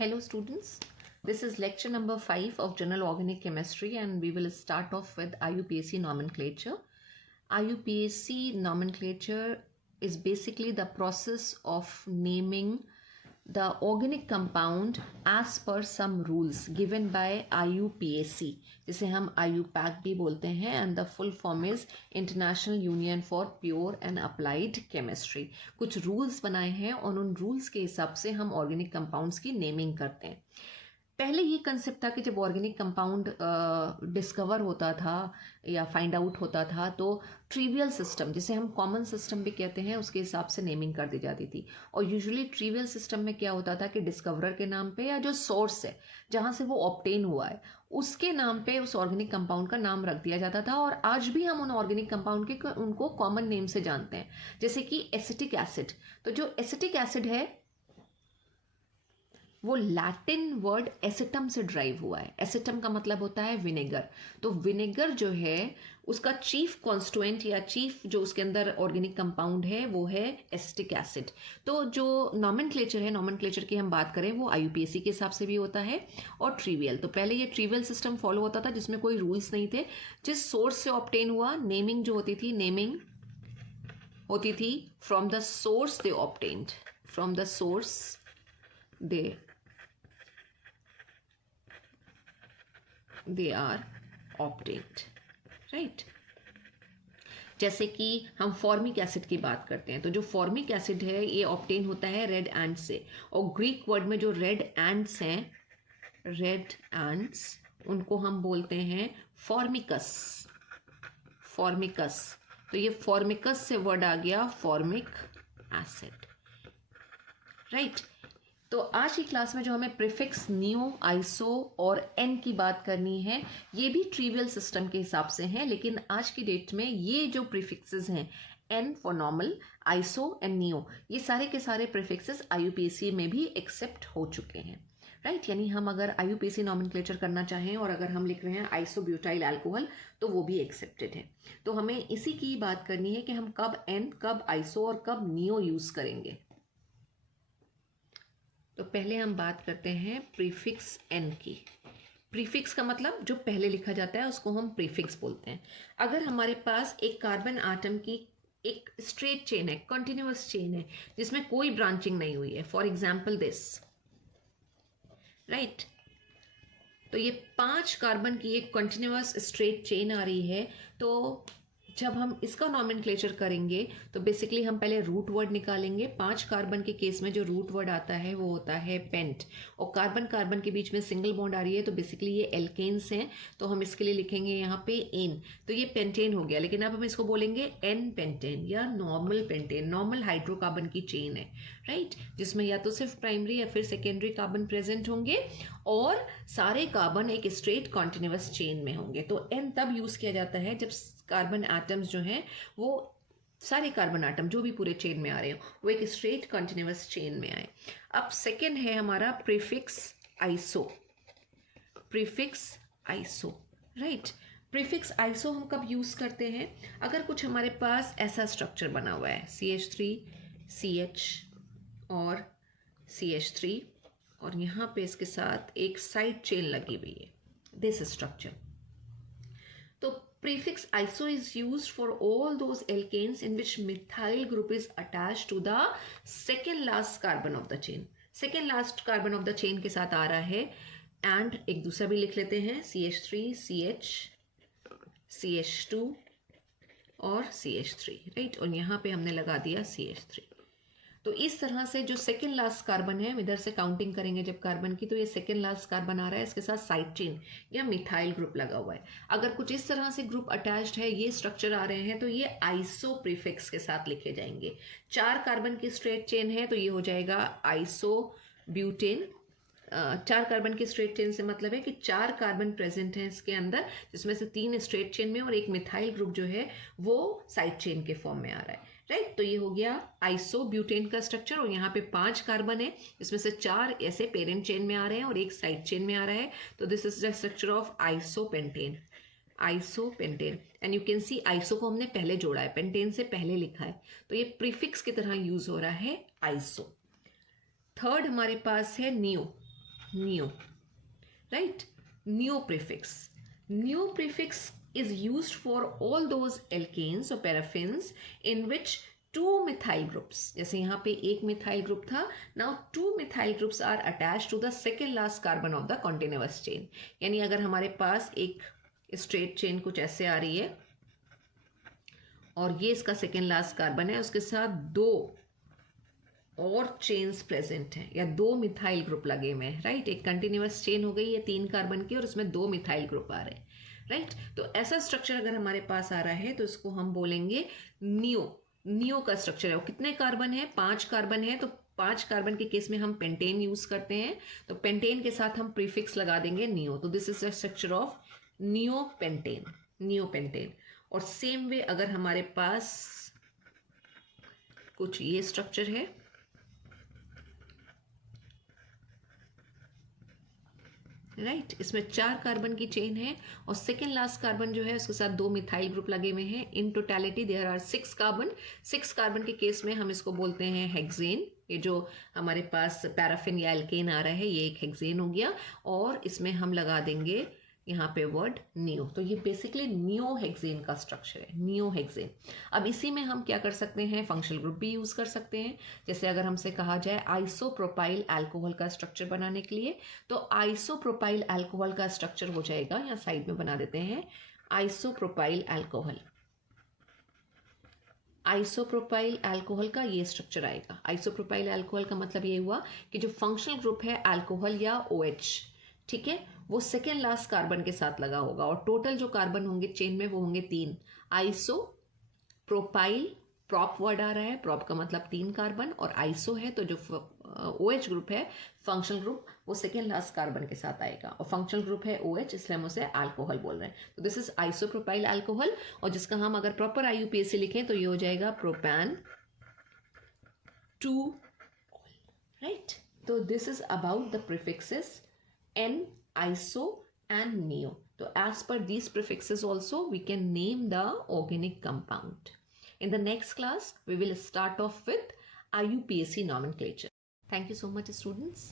Hello students, this is lecture number 5 of General Organic Chemistry and we will start off with IUPAC nomenclature. IUPAC nomenclature is basically the process of naming the organic compound as per some rules given by IUPAC, जिसे हम IUPAC भी बोलते हैं, and the full form is International Union for Pure and Applied Chemistry. कुछ rules बनाए हैं और उन रूल्स के हिसाब से हम ऑर्गेनिक कंपाउंड्स की नेमिंग करते हैं. पहले ये कंसेप्ट था कि जब ऑर्गेनिक कंपाउंड डिस्कवर होता था या फाइंड आउट होता था तो ट्रिवियल सिस्टम, जिसे हम कॉमन सिस्टम भी कहते हैं, उसके हिसाब से नेमिंग कर दी जाती थी. और यूजुअली ट्रिवियल सिस्टम में क्या होता था कि डिस्कवरर के नाम पे या जो सोर्स है जहाँ से वो ऑब्टेन हुआ है उसके नाम पे उस ऑर्गेनिक कंपाउंड का नाम रख दिया जाता था. और आज भी हम उन ऑर्गेनिक कंपाउंड के उनको कॉमन नेम से जानते हैं, जैसे कि एसिटिक एसिड. तो जो एसिटिक एसिड है वो लैटिन वर्ड एसिटम से ड्राइव हुआ है. एसिटम का मतलब होता है विनेगर. तो विनेगर जो है उसका चीफ कॉन्स्टिट्यूएंट या चीफ जो उसके अंदर ऑर्गेनिक कंपाउंड है वो है एसिटिक एसिड. तो जो नॉमेनक्लेचर है, नॉमेनक्लेचर की हम बात करें, वो आईयूपीएसी के हिसाब से भी होता है और ट्रिवियल. तो पहले ये ट्रिवियल सिस्टम फॉलो होता था जिसमें कोई रूल्स नहीं थे. जिस सोर्स से ऑब्टेन हुआ, नेमिंग जो होती थी, नेमिंग होती थी from the source they obtained, from the source they are obtained, right? जैसे कि हम फॉर्मिक एसिड की बात करते हैं तो जो फॉर्मिक एसिड है ये ऑब्टेन होता है रेड एंट से. और ग्रीक वर्ड में जो रेड एंट्स हैं, रेड एंट्स, उनको हम बोलते हैं फॉर्मिकस. फॉर्मिकस, तो ये फॉर्मिकस से वर्ड आ गया फॉर्मिक एसिड, राइट? तो आज की क्लास में जो हमें प्रीफिक्स नियो, आइसो और एन की बात करनी है, ये भी ट्रिवियल सिस्टम के हिसाब से हैं, लेकिन आज की डेट में ये जो प्रीफिक्सेस हैं, n for normal, iso and neo, ये सारे के सारे प्रीफिक्सेस आईयूपीएसी में भी एक्सेप्ट हो चुके हैं, राइट? यानी हम अगर आईयूपीएसी नॉमेनक्लेचर करना चाहें और अगर हम लिख रहे हैं आइसोब्यूटाइल अल्कोहल तो वो भी एक्सेप्टेड है. तो हमें इसी की बात करनी है कि हम कब एन, कब आइसो और कब नियो यूज करेंगे. तो पहले हम बात करते हैं प्रीफिक्स एन की. प्रीफिक्स का मतलब जो पहले लिखा जाता है उसको हम प्रीफिक्स बोलते हैं. अगर हमारे पास एक कार्बन आटम की एक स्ट्रेट चेन है, कंटिन्यूअस चेन है, जिसमें कोई ब्रांचिंग नहीं हुई है, फॉर एग्जाम्पल दिस, राइट? तो ये 5 कार्बन की एक कंटिन्यूअस स्ट्रेट चेन आ रही है. तो जब हम इसका नॉमेनक्लेचर करेंगे तो बेसिकली हम पहले रूट वर्ड निकालेंगे. 5 कार्बन के केस में जो रूट वर्ड आता है वो होता है पेंट. और कार्बन कार्बन के बीच में सिंगल बॉन्ड आ रही है तो बेसिकली ये एल्केन्स हैं, तो हम इसके लिए लिखेंगे यहाँ पे एन. तो ये पेंटेन हो गया, लेकिन अब हम इसको बोलेंगे एन पेंटेन या नॉर्मल पेंटेन. नॉर्मल हाइड्रोकार्बन की चेन है, राइट? जिसमें या तो सिर्फ प्राइमरी या फिर सेकेंडरी कार्बन प्रेजेंट होंगे और सारे कार्बन एक स्ट्रेट कॉन्टिन्यूअस चेन में होंगे. तो एन तब यूज किया जाता है जब कार्बन एटम्स जो हैं वो सारे कार्बन एटम जो भी पूरे चेन में आ रहे हो वो एक स्ट्रेट कंटिन्यूअस चेन में आए. अब सेकेंड है हमारा prefix iso. Prefix iso, right? Prefix iso हम कब यूज करते हैं? अगर कुछ हमारे पास ऐसा स्ट्रक्चर बना हुआ है, CH3, CH और CH3, और यहाँ पे इसके साथ एक साइड चेन लगी हुई है, दिस स्ट्रक्चर. तो prefix iso is used for all those alkanes in which methyl group is attached to the second last carbon of the chain. second last carbon of the chain के साथ आ रहा है. and एक दूसरा भी लिख लेते हैं, CH3, CH, CH2 और CH3, राइट? और यहाँ पे हमने लगा दिया CH3. तो इस तरह से जो सेकेंड लास्ट कार्बन है, इधर से काउंटिंग करेंगे जब कार्बन की, तो ये सेकेंड लास्ट कार्बन आ रहा है, इसके साथ साइड चेन या मिथाइल ग्रुप लगा हुआ है. अगर कुछ इस तरह से ग्रुप अटैच्ड है, ये स्ट्रक्चर आ रहे हैं, तो ये आइसो प्रीफिक्स के साथ लिखे जाएंगे. 4 कार्बन की स्ट्रेट चेन है तो ये हो जाएगा आइसो ब्यूटेन. 4 कार्बन की स्ट्रेट चेन से मतलब है कि 4 कार्बन प्रेजेंट हैं इसके अंदर, जिसमें से 3 स्ट्रेट चेन में और एक मिथाइल ग्रुप जो है वो साइड चेन के फॉर्म में आ रहा है, राइट? तो ये हो गया आइसो ब्यूटेन का स्ट्रक्चर. और यहाँ पे 5 कार्बन है, इसमें से 4 ऐसे पेरेंट चेन में आ रहे हैं और एक साइड चेन में आ रहा है. तो this is the structure of isopentane. Isopentane, and you can see iso को हमने पहले जोड़ा है, पेंटेन से पहले लिखा है, तो ये प्रीफिक्स की तरह यूज हो रहा है आइसो. थर्ड हमारे पास है neo. neo, right? Neo prefix. Neo prefix is used for all those alkanes or paraffins in which two methyl groups, जैसे यहाँ पे एक मिथाइल ग्रुप था, now two methyl groups are attached to the second last carbon of the continuous chain. यानी अगर हमारे पास एक straight chain कुछ ऐसे आ रही है और ये इसका सेकेंड लास्ट कार्बन है, उसके साथ दो और चेन्स प्रेजेंट हैं या दो मिथाइल ग्रुप लगे हुए हैं, राइट? एक कंटिन्यूअस चेन हो गई है 3 कार्बन की और उसमें दो मिथाइल ग्रुप आ रहे हैं, राइट? तो ऐसा स्ट्रक्चर अगर हमारे पास आ रहा है तो इसको हम बोलेंगे नियो. नियो का स्ट्रक्चर है. वो कितने कार्बन है? 5 कार्बन है. तो 5 कार्बन के केस में हम पेंटेन यूज करते हैं, तो पेंटेन के साथ हम प्रीफिक्स लगा देंगे नियो. तो this is the structure of neo pentane. Neo pentane. और सेम वे अगर हमारे पास कुछ ये स्ट्रक्चर है, राइट? इसमें 4 कार्बन की चेन है और सेकेंड लास्ट कार्बन जो है उसके साथ दो मिथाइल ग्रुप लगे हुए हैं. In totality there are 6 carbon. 6 carbon के केस में हम इसको बोलते हैं हेक्सेन. ये जो हमारे पास पैराफिन या एल्केन आ रहा है ये एक हेक्सेन हो गया. और इसमें हम लगा देंगे यहाँ पे वर्ड नियो. तो ये बेसिकली नियो हेक्सेन का स्ट्रक्चर है, नियो हेक्सेन. अब इसी में हम क्या कर सकते हैं? फंक्शनल ग्रुप भी यूज कर सकते हैं. जैसे अगर हमसे कहा जाए आइसोप्रोपाइल अल्कोहल का स्ट्रक्चर बनाने के लिए, तो आइसोप्रोपाइल अल्कोहल का स्ट्रक्चर हो जाएगा, यहाँ साइड में बना देते हैं, आइसोप्रोपाइल अल्कोहल. आइसोप्रोपाइल अल्कोहल का ये स्ट्रक्चर आएगा. आइसोप्रोपाइल अल्कोहल का मतलब ये हुआ कि जो फंक्शनल ग्रुप है अल्कोहल या OH, ठीक है, वो सेकेंड लास्ट कार्बन के साथ लगा होगा और टोटल जो कार्बन होंगे चेन में वो होंगे 3. आइसो प्रोपाइल, प्रॉप वर्ड आ रहा है, प्रॉप का मतलब 3 कार्बन, और आइसो है तो जो OH ग्रुप है फंक्शनल ग्रुप वो सेकेंड लास्ट कार्बन के साथ आएगा. और फंक्शनल ग्रुप है OH, इसलिए हम उसे अल्कोहल बोल रहे हैं. तो दिस इज आइसोप्रोपाइल अल्कोहल. और जिसका हम अगर प्रॉपर IUPAC लिखें तो ये हो जाएगा प्रोपैन 2, राइट? तो this is about the prefixes N, iso and neo. So as per these prefixes also we can name the organic compound. In the next class we will start off with IUPAC nomenclature. Thank you so much students.